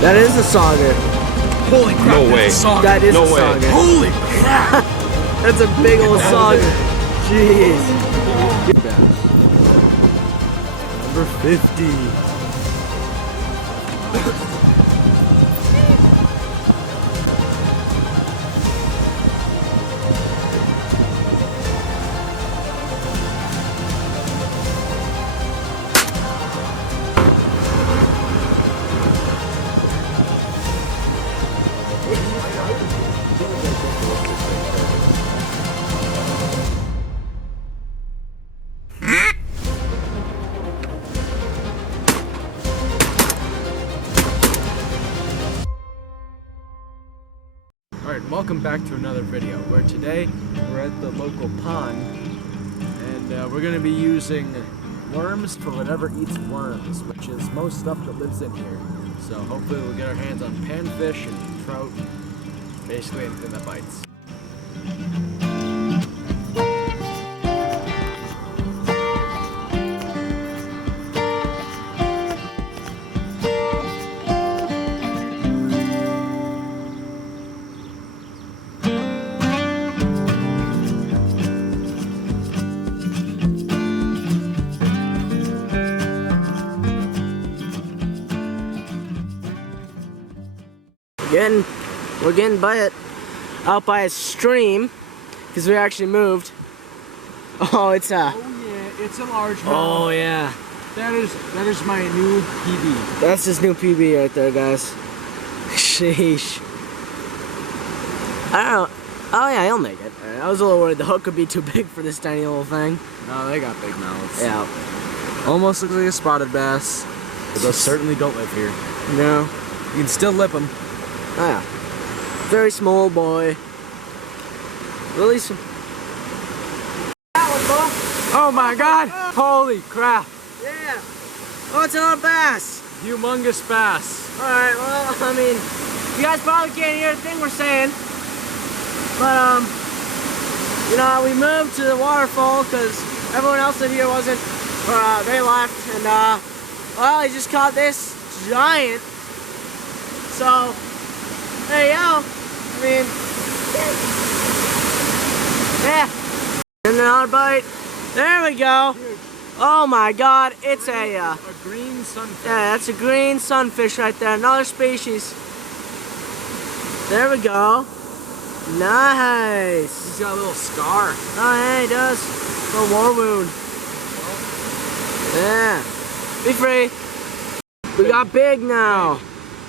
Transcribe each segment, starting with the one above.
That is a sauger. Holy crap, No way. That is No a way. sauger. Holy crap! That's a big old sauger. Jeez. Number 50. Alright, welcome back to another video where today we're at the local pond and we're going to be using worms for whatever eats worms, which is most stuff that lives in here. So hopefully we'll get our hands on panfish and trout, basically anything that bites. We're getting out by a stream because we actually moved. Oh, it's a. Oh yeah, it's a large one. Oh yeah. That is my new PB. That's his new PB right there, guys. Sheesh. I don't know. Oh yeah, he'll make it. I was a little worried the hook would be too big for this tiny little thing. No, they got big mouths. Yeah. Almost looks like a spotted bass, but those certainly don't live here. No. You can still lip them. Oh yeah. Very small boy. Really small. Oh my god! Holy crap! Yeah. Oh, it's another bass. Humongous bass. Alright, well, I mean, you guys probably can't hear a thing we're saying. But, you know, we moved to the waterfall because everyone else in here wasn't, they left. And, well, I just caught this giant. So, there you go. I mean, yeah. And another bite. There we go. Oh my god, it's a green sunfish. Yeah, that's a green sunfish right there. Another species. There we go. Nice. He's got a little scar. Oh yeah, he does. A little war wound. Yeah. Be free. We got big now.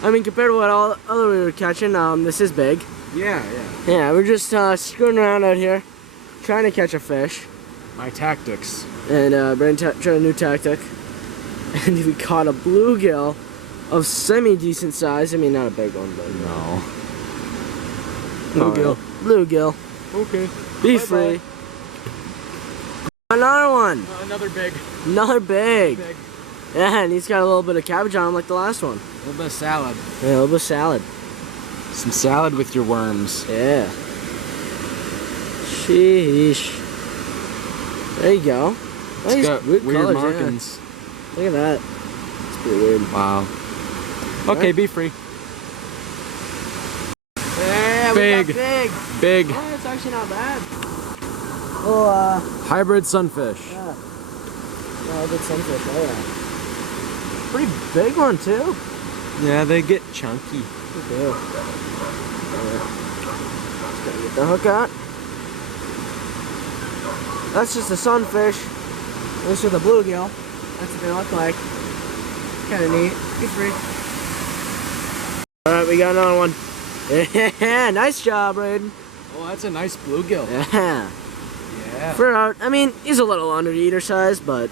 I mean, compared to what all other we were catching, this is big. Yeah. Yeah, we're just screwing around out here, trying to catch a fish. My tactics. And Braeden tried a new tactic. And we caught a bluegill of semi-decent size. I mean, not a big one, but... No. Bluegill. Bluegill. Okay. Be free. Another one. Another big. Another big. Yeah, and he's got a little bit of cabbage on him like the last one. A little bit of salad. Yeah, a little bit of salad. Some salad with your worms. Yeah. Sheesh. There you go. It's got weird colors, markings. Yeah. Look at that. It's pretty weird. Wow. Okay, Right. be free. Yeah, big. We got big. Big. Oh, it's actually not bad. Oh, hybrid sunfish. yeah. Hybrid sunfish, oh yeah. Pretty big one, too. Yeah, they get chunky. They do. Just gotta get the hook out. That's just a sunfish. This is the bluegill. That's what they look like. Kind of neat. Be free. Alright, we got another one. Yeah, nice job, Braeden. Oh, that's a nice bluegill. Yeah. Yeah. For out, I mean, he's a little under eater size, but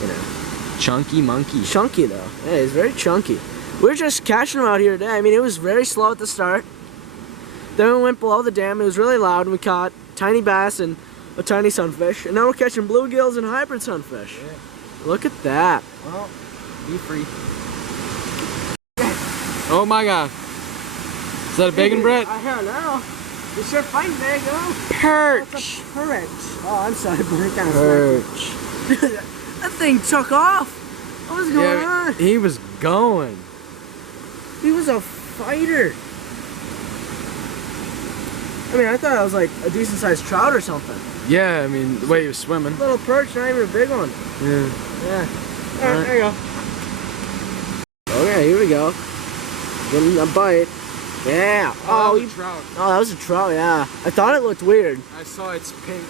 you know. Chunky monkey. Chunky though. Yeah, he's very chunky. We're just catching him out here today. I mean, it was very slow at the start. Then we went below the dam. It was really loud, and we caught tiny bass and a tiny sunfish. And now we're catching bluegills and hybrid sunfish. Yeah. Look at that. Well, be free. Oh my god. Is that a big one, Brett? I don't know. You sure find big, though. Perch. That's a perch. Oh, I'm sorry, but it kind of Perch. That thing took off. What was going on? He was going. He was a fighter. I mean, I thought I was like a decent sized trout or something. Yeah, I mean, the way he was swimming. Little perch, not even a big one. Yeah. Yeah. Alright, there you go. Okay, here we go. Getting a bite. Yeah. Oh, that was a trout. Oh, that was a trout, yeah. I thought it looked weird. I saw it's pink.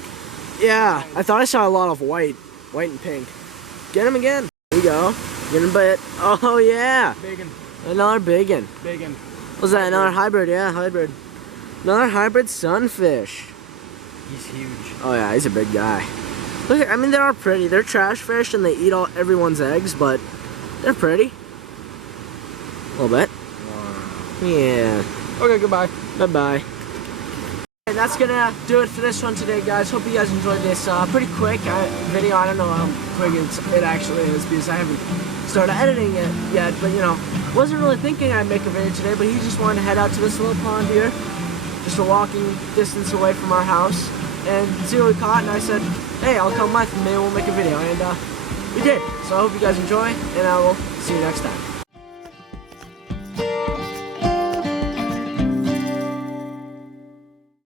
Yeah, I thought I saw a lot of white. White and pink. Get him again. Here we go. Getting a bite. Oh, yeah. Bacon. Another bacon. Bacon. Was that another hybrid? Yeah, hybrid. Another hybrid sunfish. He's huge. Oh yeah, he's a big guy. Look, I mean, they are pretty. They're trash fish and they eat everyone's eggs, but they're pretty. A little bit. Wow. Yeah. Okay, goodbye. Bye-bye. And that's gonna do it for this one today, guys. Hope you guys enjoyed this pretty quick video. I don't know how quick it actually is because I haven't started editing it yet, but you know, wasn't really thinking I'd make a video today, but he just wanted to head out to this little pond here, just a walking distance away from our house, and see what we caught, and I said, hey, I'll come with and maybe we'll make a video, and we did. So I hope you guys enjoy, and I will see you next time.